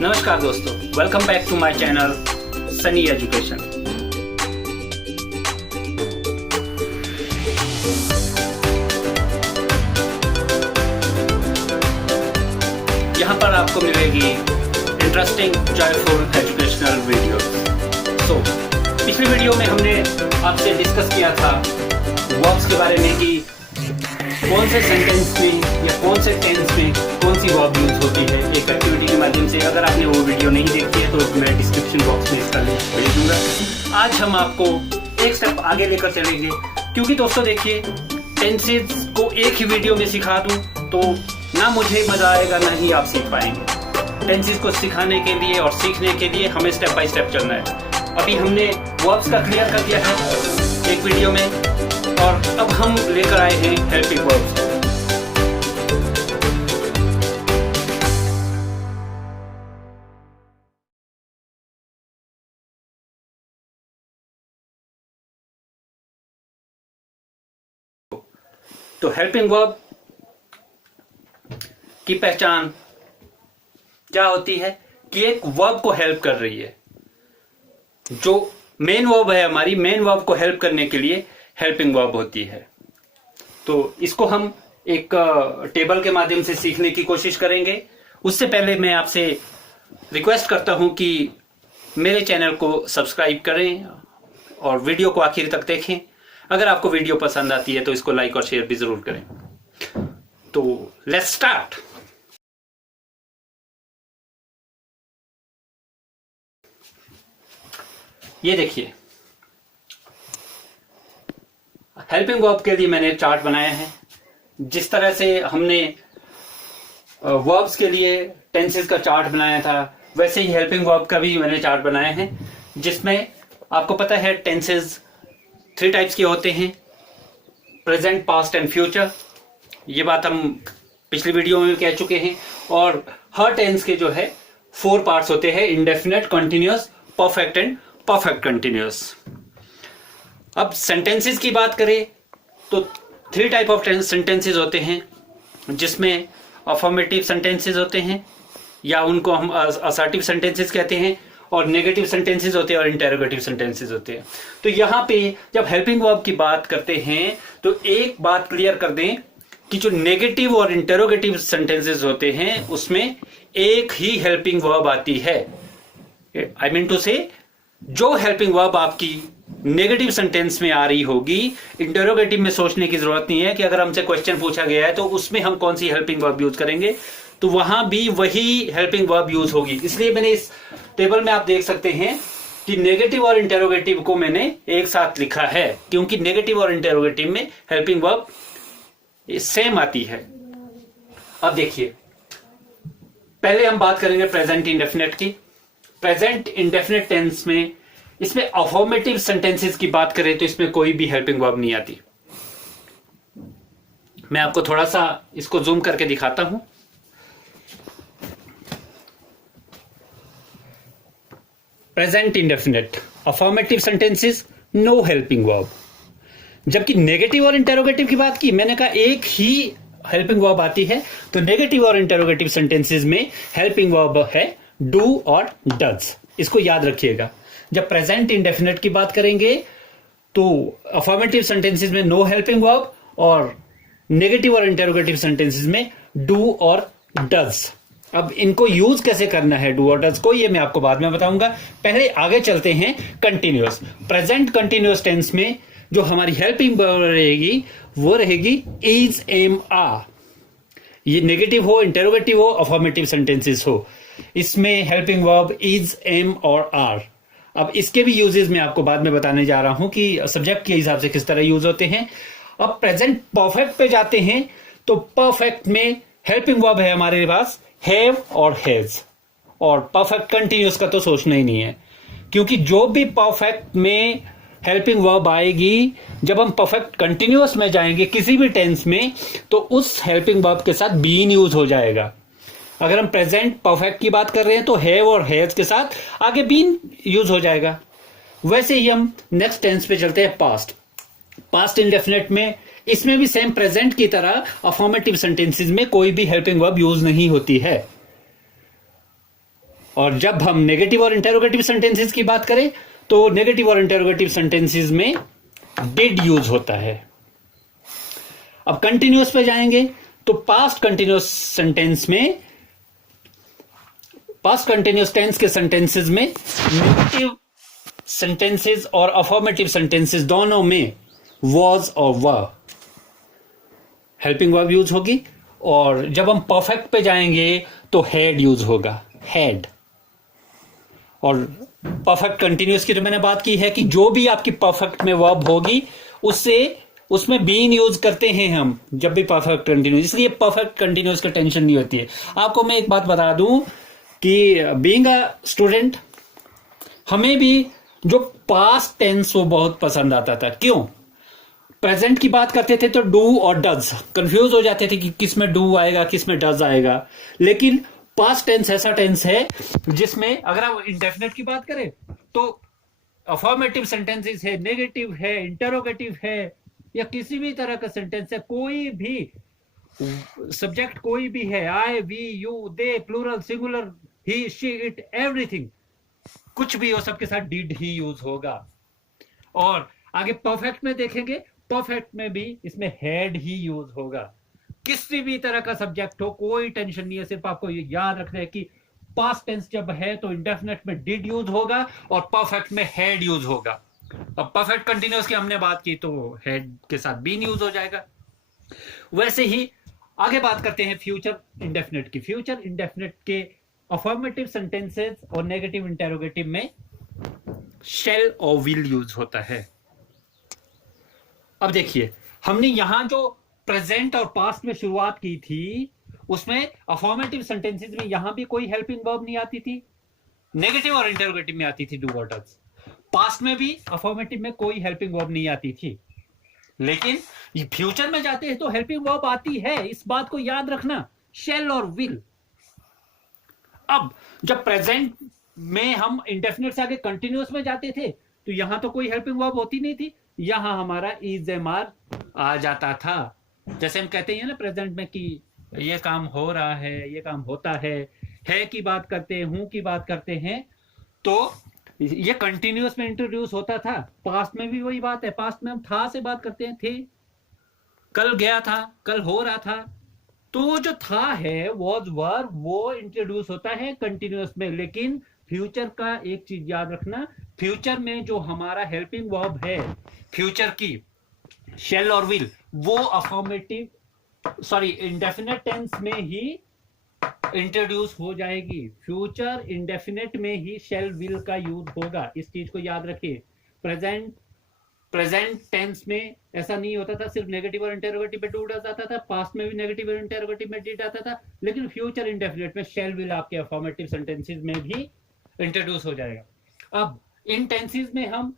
नमस्कार दोस्तों, welcome back to my channel Sunny education. यहाँ पर आपको मिलेगी इंटरेस्टिंग जॉयफुल एजुकेशनल वीडियो। तो पिछली वीडियो में हमने आपसे डिस्कस किया था वर्ब्स के बारे में कि कौन से सेंटेंस में या कौन से टेंस में कौन सी वर्ब यूज होती है, एक एक्टिविटी के माध्यम से। अगर आपने वो वीडियो नहीं देखी है तो मैं डिस्क्रिप्शन बॉक्स में इसका लिंक भेज दूंगा। आज हम आपको एक स्टेप आगे लेकर चलेंगे, क्योंकि दोस्तों देखिए, टेंसेस को एक ही वीडियो में सिखा दूं तो ना मुझे मजा आएगा ना ही आप सीख पाएंगे। टेंसेस को सिखाने के लिए और सीखने के लिए हमें स्टेप बाय स्टेप चलना है। अभी हमने वर्ब्स का क्लियर कर दिया है एक वीडियो में, और अब हम लेकर आए हैं हेल्पिंग वर्ब्स। तो हेल्पिंग वर्ब की पहचान क्या होती है कि एक वर्ब को हेल्प कर रही है। जो मेन वर्ब है, हमारी मेन वर्ब को हेल्प करने के लिए हेल्पिंग वर्ब होती है। तो इसको हम एक टेबल के माध्यम से सीखने की कोशिश करेंगे। उससे पहले मैं आपसे रिक्वेस्ट करता हूं कि मेरे चैनल को सब्सक्राइब करें और वीडियो को आखिर तक देखें। अगर आपको वीडियो पसंद आती है तो इसको लाइक और शेयर भी जरूर करें। तो लेट्स स्टार्ट। ये देखिए, हेल्पिंग वर्ब के लिए मैंने चार्ट बनाया है। जिस तरह से हमने वर्ब्स के लिए टेंसेस का चार्ट बनाया था, वैसे ही हेल्पिंग वर्ब का भी मैंने चार्ट बनाया है, जिसमें आपको पता है टेंसेस 3 टाइप्स के होते हैं: प्रेजेंट, पास्ट एंड फ्यूचर। ये बात हम पिछली वीडियो में कह चुके हैं। और हर टेंस के जो है 4 पार्ट्स होते हैं: indefinite, continuous, perfect and perfect continuous. अब सेंटेंसेस की बात करें तो 3 टाइप ऑफ सेंटेंसेस होते हैं, जिसमें अफर्मेटिव सेंटेंसेस होते हैं या उनको हम असर्टिव सेंटेंसेस कहते हैं, और नेगेटिव सेंटेंसेस होते हैं और इंटेरोगेटिव सेंटेंसेस होते हैं। तो यहाँ पे जब हेल्पिंग वर्ब की बात करते हैं तो एक बात क्लियर कर दें कि जो नेगेटिव और इंटेरोगेटिव सेंटेंसेस होते हैं उसमें एक ही हेल्पिंग वर्ब आती है। आई मीन टू से, जो हेल्पिंग वर्ब आपकी नेगेटिव सेंटेंस में आ रही होगी, इंटेरोगेटिव में सोचने की जरूरत नहीं है कि अगर हमसे क्वेश्चन पूछा गया है तो उसमें हम कौन सी हेल्पिंग वर्ब यूज करेंगे, तो वहां भी वही हेल्पिंग वर्ब यूज होगी। इसलिए मैंने इस टेबल में आप देख सकते हैं कि नेगेटिव और इंटेरोगेटिव को मैंने एक साथ लिखा है, क्योंकि नेगेटिव और इंटेरोगेटिव में हेल्पिंग वर्ब सेम आती है। अब देखिए, पहले हम बात करेंगे प्रेजेंट इंडेफिनेट की। प्रेजेंट इंडेफिनेट टेंस में, इसमें अफर्मेटिव सेंटेंसेस की बात करें तो इसमें कोई भी हेल्पिंग वर्ब नहीं आती। मैं आपको थोड़ा सा इसको जूम करके दिखाता हूं। Present indefinite, affirmative sentences, no helping verb. जबकि नेगेटिव और इंटेरोगेटिव की बात की, मैंने कहा एक ही हेल्पिंग वर्ब आती है। तो नेगेटिव और इंटेरोगेटिव सेंटेंसेस में हेल्पिंग वर्ब है डू और डज। इसको याद रखिएगा। जब प्रेजेंट इंडेफिनेट की बात करेंगे तो अफर्मेटिव सेंटेंसेस में नो हेल्पिंग वर्ब, और नेगेटिव और इंटेरोगेटिव सेंटेंसेस में डू और डज। अब इनको यूज कैसे करना है डू और डज को, ये मैं आपको बाद में बताऊंगा। पहले आगे चलते हैं कंटिन्यूअस। प्रेजेंट कंटिन्यूअस टेंस में जो हमारी हेल्पिंग वर्ब रहेगी वो रहेगी इज, एम, आर। ये नेगेटिव हो, इंटेरोगेटिव हो, अफर्मेटिव सेंटेंसेस हो, इसमें हेल्पिंग वर्ब इज, एम और आर। अब इसके भी यूजेस मैं आपको बाद में बताने जा रहा हूं कि सब्जेक्ट के हिसाब से किस तरह यूज होते हैं। अब प्रेजेंट परफेक्ट पे जाते हैं तो परफेक्ट में हेल्पिंग वर्ब है हमारे पास हैव और हैज, और परफेक्ट कंटिन्यूअस का तो सोचना ही नहीं है, क्योंकि जो भी परफेक्ट में हेल्पिंग वर्ब आएगी, जब हम परफेक्ट कंटिन्यूअस में जाएंगे किसी भी टेंस में, तो उस हेल्पिंग वर्ब के साथ बीन यूज हो जाएगा। अगर हम प्रेजेंट परफेक्ट की बात कर रहे हैं तो हैव और हैज के साथ आगे बीन यूज हो जाएगा। वैसे ही हम नेक्स्ट टेंस पे चलते हैं, पास्ट। पास्ट इंडेफिनेट में इसमें भी सेम प्रेजेंट की तरह अफर्मेटिव सेंटेंसेस में कोई भी हेल्पिंग वर्ब यूज नहीं होती है। और जब हम नेगेटिव और इंटेरोगेटिव सेंटेंसेस की बात करें तो नेगेटिव और इंटेरोगेटिव सेंटेंसेस में डिड यूज होता है। अब कंटिन्यूअस पे जाएंगे तो पास्ट कंटिन्यूअस टेंस के सेंटेंसेस में नेगेटिव सेंटेंसेस और अफर्मेटिव सेंटेंसेस दोनों में वॉज और वर हेल्पिंग वर्ब यूज होगी। और जब हम परफेक्ट पे जाएंगे तो हैड यूज होगा, हैड। और परफेक्ट कंटिन्यूअस की जो मैंने बात की है कि जो भी आपकी परफेक्ट में वर्ब होगी उसमें बीन यूज करते हैं हम जब भी परफेक्ट कंटिन्यूअस, इसलिए परफेक्ट कंटिन्यूअस का टेंशन नहीं होती है। आपको मैं एक बात बता दूं कि बीइंग अ स्टूडेंट हमें भी जो पास्ट टेंस वो बहुत पसंद आता था। क्यों? प्रेजेंट की बात करते थे तो डू और डज कंफ्यूज हो जाते थे कि किस में डू आएगा किस में डज आएगा। लेकिन पास्ट टेंस ऐसा टेंस है जिसमें अगर आप इंडेफिनेट की बात करें तो अफर्मेटिव सेंटेंसेस है, नेगेटिव है, इंटरोगेटिव है या किसी भी तरह का सेंटेंस है, कोई भी सब्जेक्ट कोई भी है, I, we, you, they, plural, singular, he, she, it, everything, कुछ भी हो सबके साथ डिड ही यूज होगा। और आगे परफेक्ट में देखेंगे, परफेक्ट में भी इसमें हैड ही यूज होगा। किसी भी तरह का सब्जेक्ट हो कोई टेंशन नहीं है, सिर्फ आपको ये याद रखना है कि पास्ट टेंस जब है तो इंडेफिनेट में डिड यूज होगा और परफेक्ट में हैड यूज होगा। अब परफेक्ट कंटिन्यूअस की हमने बात की तो हैड के साथ बीन यूज हो जाएगा। वैसे ही आगे बात करते हैं फ्यूचर इंडेफिनेट की। फ्यूचर इंडेफिनेट के अफर्मेटिव सेंटेंसेस और नेगेटिव इंटेरोगेटिव में शैल और विल यूज होता है। अब देखिए हमने यहां जो प्रेजेंट और पास्ट में शुरुआत की थी उसमें अफर्मेटिव सेंटेंसेस में यहां भी कोई हेल्पिंग वर्ब नहीं आती थी, नेगेटिव और इंटेरोगेटिव में आती थी डू और डज। पास्ट में भी अफर्मेटिव में कोई हेल्पिंग वर्ब नहीं आती थी, लेकिन फ्यूचर में जाते हैं तो हेल्पिंग वर्ब आती है, इस बात को याद रखना, शैल और विल। अब जब प्रेजेंट में हम इंडेफिनिट से आगे कंटिन्यूअस में जाते थे तो यहां तो कोई हेल्पिंग वर्ब होती नहीं थी, यहां हमारा इज एम आर आ जाता था। जैसे हम कहते हैं ना प्रेजेंट में कि ये काम हो रहा है, ये काम होता है की बात करते हैं, हूं की बात करते हैं, तो ये कंटिन्यूअस में इंट्रोड्यूस होता था। पास्ट में भी वही बात है, पास्ट में हम था से बात करते हैं, थे, कल गया था, कल हो रहा था, तो जो था है वॉज वर वो इंट्रोड्यूस होता है कंटिन्यूअस में। लेकिन फ्यूचर का एक चीज याद रखना, फ्यूचर में जो हमारा हेल्पिंग वर्ब है फ्यूचर की शैल और विल वो इंडेफिनेट टेंस में ही इंट्रोड्यूस हो जाएगी। फ्यूचर इंडेफिनेट में ही शैल विल का यूज होगा, इस चीज को याद रखिए। प्रेजेंट टेंस में ऐसा नहीं होता था, सिर्फ नेगेटिव और इंटेरोगेटिव में डू डज आता था, पास्ट में भी नेगेटिव और इंटेरोगेटिव में डिड आता था, लेकिन फ्यूचर इंडेफिनेट में शैल विल आपके अफर्मेटिव सेंटेंसेस में भी इंट्रोड्यूस हो जाएगा। अब इन टेंसेस में हम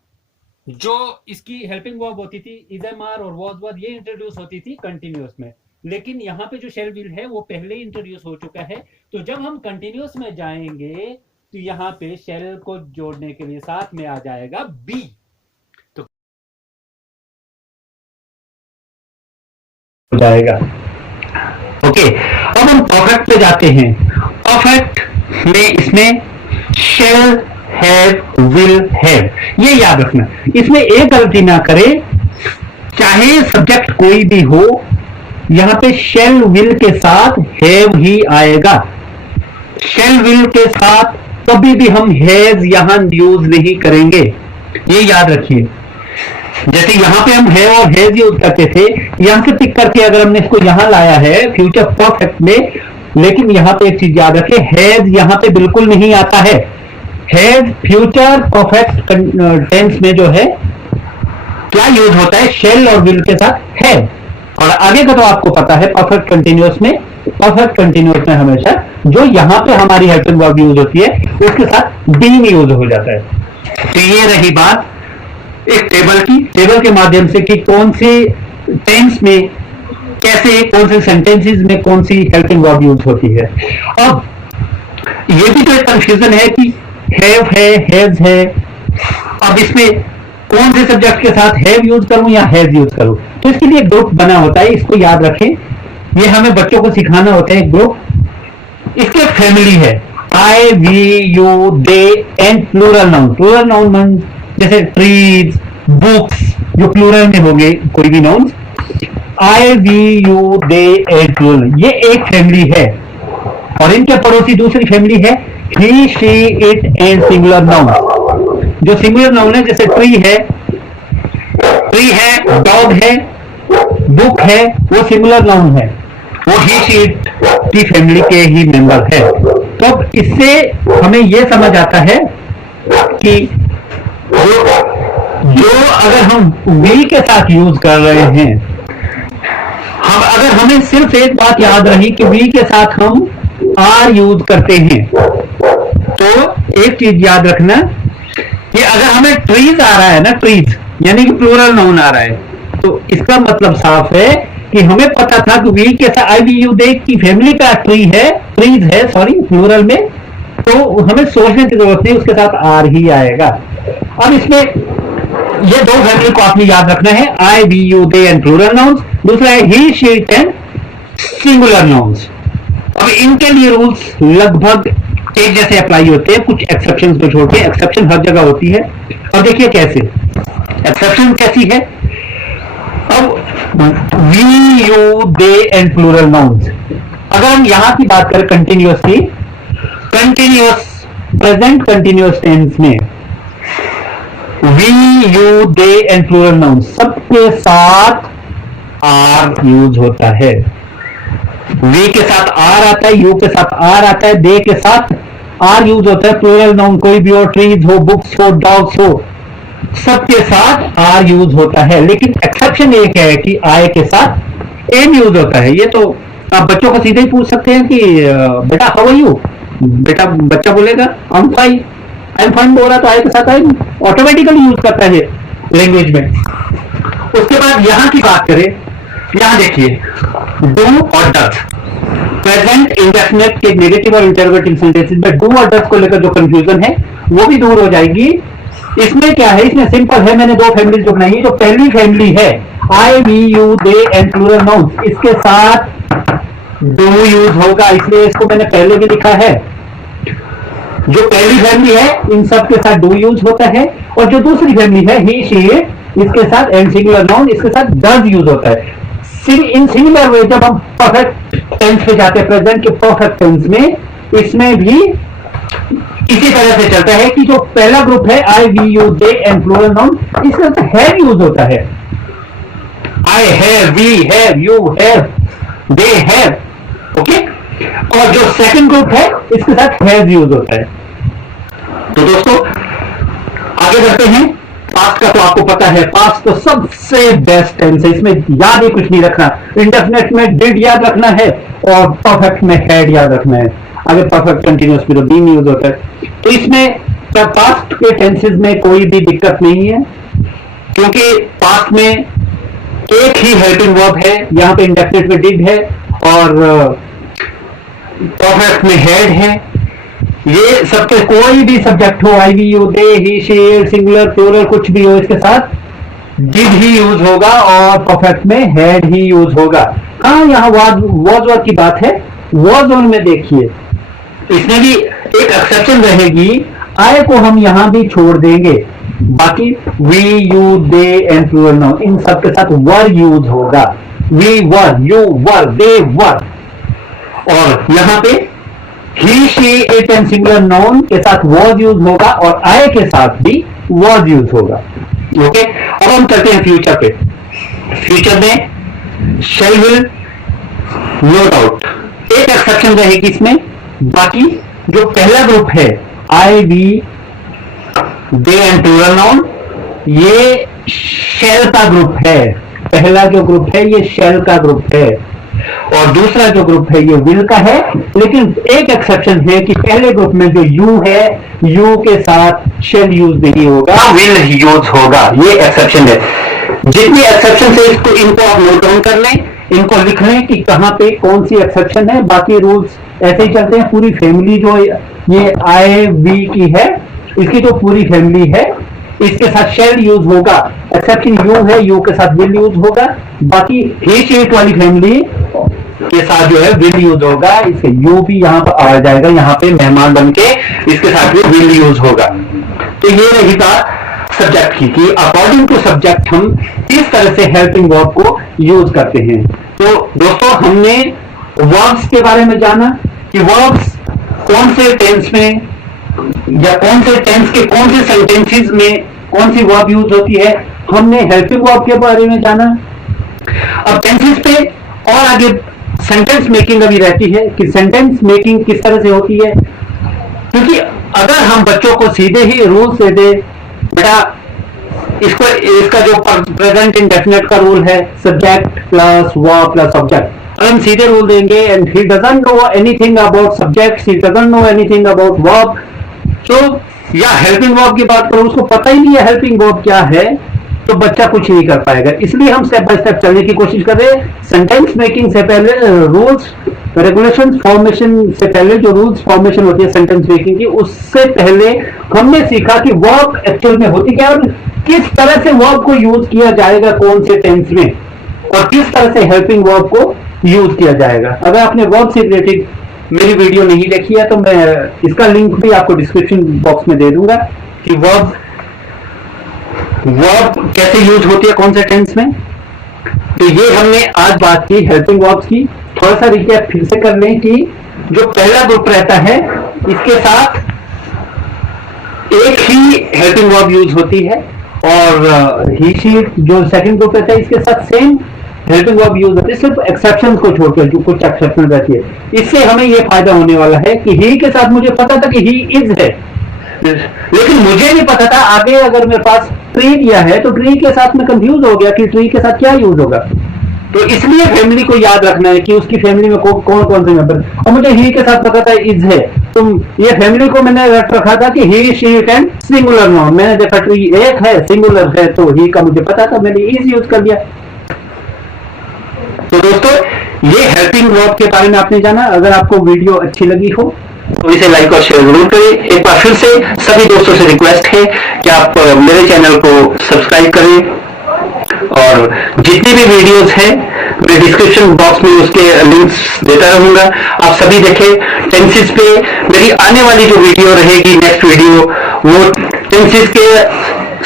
जो इसकी हेल्पिंग वर्ब होती थी इज एम आर और वॉज वर, ये इंट्रोड्यूस होती थी कंटिन्यूअस में, लेकिन यहाँ पे जो शैल विल है वो पहले ही इंट्रोड्यूस हो चुका है। तो जब हम कंटिन्यूअस में जाएंगे तो यहाँ पे शैल को जोड़ने के लिए साथ में आ जाएगा बी। तो हो जाएगा। ओके, अब हम परफेक्ट पे जाते हैं। परफेक्ट में इसमें शैल हैव विल हैव, ये याद रखना। इसमें एक गलती ना करें, चाहे सब्जेक्ट कोई भी हो यहां पे शैल विल के साथ हैव ही आएगा। शैल विल के साथ कभी भी हम हैज यहां यूज नहीं करेंगे, ये याद रखिए। जैसे यहां पे हम हैव और हैज यूज करते थे, यहां से पिक करके अगर हमने इसको यहां लाया है फ्यूचर परफेक्ट में, लेकिन यहां पे एक चीज याद रखिए, हैज यहां पे बिल्कुल नहीं आता है। हैज फ्यूचर परफेक्ट टेंस में जो है क्या यूज होता है, शैल और विल के साथ है। और आगे का तो आपको पता है परफेक्ट कंटिन्यूअस में हमेशा जो यहां पे हमारी हेल्पिंग वर्ब यूज होती है उसके साथ बीइंग यूज हो जाता है। तो ये रही बात एक टेबल के माध्यम से कि कौन से टेंस में कैसे, कौन से सेंटेंसेस में कौन सी हेल्पिंग वर्ब यूज होती है। अब ये भी तो एक कंफ्यूजन है कि हैव है, हैज है, अब इसमें कौन से सब्जेक्ट के साथ हैव यूज करूं या हैज यूज करूं। तो इसके लिए एक ग्रुप बना होता है, इसको याद रखें, ये हमें बच्चों को सिखाना होता है। एक ग्रुप, इसके फैमिली है, I we you they and plural noun. Plural noun mean जैसे ट्रीज, बुक्स, जो प्लूरल में होंगे कोई भी noun. I we you they and plural, ये एक फैमिली है और इनके पड़ोसी दूसरी फैमिली है he she it and singular noun. जो सिंगुलर नाउन है जैसे ट्री है, डॉग है, बुक है, वो सिंगुलर नाउन है, वो ही शी इट की फैमिली के ही मेंबर है। तो अब इससे हमें यह समझ आता है कि जो अगर हम वी के साथ यूज कर रहे हैं, हम अगर हमें सिर्फ एक बात याद रही कि वी के साथ हम आर यूज करते हैं, तो एक चीज याद रखना कि अगर हमें ट्रीज आ रहा है ना, ट्रीज यानी कि प्लूरल नाउन आ रहा है, तो इसका मतलब साफ है कि हमें पता था कि वी के साथ आई वी यू दे की फैमिली का ट्रीज है सॉरी प्लूरल में, तो हमें सोचने की जरूरत नहीं, उसके साथ आर ही आएगा। अब इसमें ये दो फैमिली को आपने याद रखना है, I we you they and plural nouns, दूसरा है he she it and singular nouns. अब इनके लिए रूल्स लगभग एक जैसे अप्लाई होते हैं, कुछ एक्सेप्शन को छोड़ के। एक्सेप्शन हर जगह होती है और देखिए कैसे एक्सेप्शन कैसी है। अब we you they and plural nouns, अगर हम यहां की बात करें continuously, continuous present continuous tense में we you they and plural nouns सबके साथ आर यूज होता है। वी के साथ आर आता है, यू के साथ आर आता है, दे के साथ आर यूज होता है। प्लूरल नाउन कोई भी हो, ट्रीज हो, बुक्स हो, डॉग्स हो, सबके साथ आर यूज होता है। लेकिन एक्सेप्शन एक है कि आई के साथ एम यूज होता है। ये तो आप बच्चों को सीधे ही पूछ सकते हैं कि बेटा हाउ आर यू, बेटा बच्चा बोलेगा I am fine, I am fine बोल रहा तो आई के साथ आई ऑटोमेटिकली यूज करता है लैंग्वेज में। उसके बाद यहां की बात करें, यहां देखिए डू और डज, प्रेजेंट इंडेफिनिट के नेगेटिव और इंटरोगेटिव सेंटेंसेस में डू और डज को लेकर जो कंफ्यूजन है वो भी दूर हो जाएगी। इसमें क्या है, इसमें सिंपल है, मैंने दो फैमिली जो बनाई है। जो पहली फैमिली है I we you they and plural nouns, इसके साथ डू यूज होगा, इसलिए इसको मैंने पहले भी लिखा है। जो पहली फैमिली है इन सब के साथ डू यूज होता है, और जो दूसरी फैमिली है ही शी इसके साथ एंड सिंगुलर नाउन इसके साथ डज यूज होता है। इन सिमिलर वे जब हम परफेक्ट टेंस पे जाते हैं, प्रेजेंट के परफेक्ट टेंस में, इसमें भी इसी तरह से चलता है कि जो पहला ग्रुप है I we you they and plural noun, इसके साथ हैव यूज होता है। I have, we have, you have, they have, okay. और जो सेकंड ग्रुप है इसके साथ हैव यूज होता है। तो दोस्तों आगे बढ़ते हैं। पास्ट का तो आपको पता है, पास्ट तो सबसे बेस्ट टेंस है, इसमें याद ही कुछ नहीं रखना। इंडेफिनिट में डिड याद रखना है और परफेक्ट में हैड याद रखना है। अगर परफेक्ट कंटिन्यूअस में तो बीन यूज होता है। तो इसमें पास्ट के टेंसेस में कोई भी दिक्कत नहीं है, क्योंकि पास्ट में एक ही हेल्पिंग वर्ब है। यहां पे इंडेफिनिट में डिड है और परफेक्ट में हैड है। ये सबके कोई भी सब्जेक्ट हो, I we you they, he she singular plural कुछ भी हो, इसके साथ डिड ही यूज होगा और परफेक्ट में हैड ही यूज होगा। हाँ, यहाँ वॉज वर्ड की बात है। वॉज वर्ड में देखिए इसमें भी एक एक्सेप्शन रहेगी, आई को हम यहां भी छोड़ देंगे, बाकी we you they and plural noun इन सब के साथ वर यूज होगा। We were, you were, they were. और यहां पे he she it and singular noun के साथ वॉज यूज होगा और आई के साथ भी वॉज यूज होगा। ओके, अब हम चलते हैं फ्यूचर पे। फ्यूचर में शेल विल, नो डाउट, एक एक्सेप्शन रहेगी इसमें। बाकी जो पहला ग्रुप है I we they and plural noun, ये शेल का ग्रुप है। पहला जो ग्रुप है ये शेल का ग्रुप है और दूसरा जो ग्रुप है ये विल का है। लेकिन एक एक्सेप्शन है कि पहले ग्रुप में जो यू है, यू के साथ शेल यूज नहीं होगा, विल यूज होगा। ये एक्सेप्शन है। जितनी एक्सेप्शन है इसको इनको आप नोट डाउन कर लें, इनको लिख लें कि कहां पे कौन सी एक्सेप्शन है। बाकी रूल्स ऐसे ही चलते हैं। पूरी फैमिली जो ये आई वी की है, इसकी जो पूरी फैमिली है इसके साथ शेल यूज होगा। एक्सेप्शन यू है, यू के साथ विल यूज होगा। बाकी ही शी इट वाली फैमिली के साथ जो है विल यूज होगा, इसे यू भी यहाँ पर आ जाएगा, यहाँ पे मेहमान बन के इसके साथ भी विल यूज होगा। तो ये रही बात सब्जेक्ट की कि अकॉर्डिंग टू सब्जेक्ट हम किस तरह से हेल्पिंग वर्ब को यूज करते हैं। तो दोस्तों हमने वर्ब्स के बारे में जाना कि वर्ब्स कौन से टेंस में या कौन से टेंस के कौन से सेंटेंसेस में कौन सी वर्ब यूज होती है। हमने हेल्पिंग वर्ब के बारे में जाना। अब टेंसेस पे और आगे सेंटेंस मेकिंग अभी रहती है कि सेंटेंस मेकिंग किस तरह से होती है, क्योंकि अगर हम बच्चों को सीधे ही रूल्स दे दे, बेटा इसका जो प्रेजेंट इंडेफिनिट का रूल है subject plus verb plus object, अगर हम सीधे रूल देंगे and he doesn't know anything about subject, he doesn't know anything about verb, तो या हेल्पिंग वर्ब की बात करो उसको पता ही नहीं है हेल्पिंग वर्ब क्या है, तो बच्चा कुछ नहीं कर पाएगा। इसलिए हम स्टेप बाय स्टेप चलने की कोशिश कर रहे हैं। सेंटेंस मेकिंग से पहले रूल्स रेगुलेशन फॉर्मेशन से पहले जो रूल्स फॉर्मेशन होती है सेंटेंस मेकिंग की, उससे पहले हमने सीखा कि वर्ब एक्चुअल में होती क्या और किस तरह से वर्ब को यूज किया जाएगा कौन से टेंस में, और किस तरह से हेल्पिंग वर्ब को यूज किया जाएगा। अगर आपने वर्ब से रिलेटेड मेरी वीडियो नहीं देखी है तो मैं इसका लिंक भी आपको डिस्क्रिप्शन बॉक्स में दे दूंगा कि वर्ब कैसे यूज होती है कौन से टेंस में। तो ये हमने आज बात की हेल्पिंग वर्ब्स की। थोड़ा सा रिकैप फिर से कर लें कि जो पहला ग्रुप रहता है इसके साथ एक ही हेल्पिंग वर्ब यूज होती है, और ही शी जो सेकंड ग्रुप रहता है इसके साथ सेम हेल्पिंग वर्ब यूज होती है, सिर्फ एक्सेप्शन को छोड़कर जो कुछ एक्सेप्शन रहती है। इससे हमें ये फायदा होने वाला है कि ही के साथ मुझे पता था कि ही इज है, लेकिन मुझे नहीं पता था आगे अगर मेरे पास ट्री दिया है तो ट्री के साथ में कंफ्यूज हो गया कि ट्री के साथ क्या यूज होगा। तो इसलिए फैमिली को याद रखना है कि उसकी फैमिली में कौन कौन से मेंबर, और मुझे ही के साथ पता था इज है, तो ये फैमिली को मैंने रख रखा था कि ही शी एंड सिंगुलर नाउन। मैंने देखा ट्री एक है सिंगुलर है तो ही का मुझे पता था, मैंने इज यूज कर लिया। तो दोस्तों ये हेल्पिंग वर्ब के बारे में आपने जाना। अगर आपको वीडियो अच्छी लगी हो तो इसे लाइक और शेयर जरूर करें। एक बार फिर से सभी दोस्तों से रिक्वेस्ट है कि आप मेरे चैनल को सब्सक्राइब करें, और जितनी भी वीडियोस हैं मैं डिस्क्रिप्शन बॉक्स में उसके लिंक्स देता रहूंगा, आप सभी देखें। टेंसेस पे मेरी आने वाली जो वीडियो रहेगी नेक्स्ट वीडियो वो टेंसेस के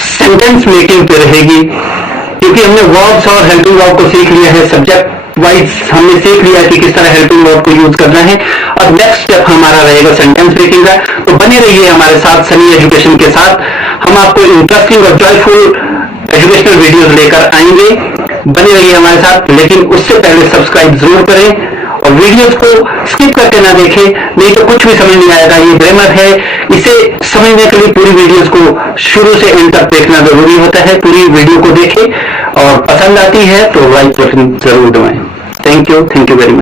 सेंटेंस मेकिंग पे रहेगी, क्योंकि हमने वर्ब्स और हेल्पिंग वर्ब को सीख लिया है, सब्जेक्ट वाइज हमने सीख लिया कि किस तरह हेल्पिंग वर्ब को यूज करना है। और नेक्स्ट स्टेप हमारा रहेगा सेंटेंस मेकिंग का। तो बने रहिए हमारे साथ सनी एजुकेशन के साथ, हम आपको इंटरेस्टिंग और जॉयफुल एजुकेशनल वीडियोस लेकर आएंगे। बने रहिए हमारे साथ, लेकिन उससे पहले सब्सक्राइब जरूर करें और वीडियोस को स्किप करके ना देखें, नहीं तो कुछ भी समझ नहीं आएगा। ये ग्रामर है, इसे समझने के लिए पूरी वीडियोस को शुरू से एंड तक देखना जरूरी होता है। पूरी वीडियो को देखें और पसंद आती है तो लाइक बटन जरूर दबाएं। Thank you very much.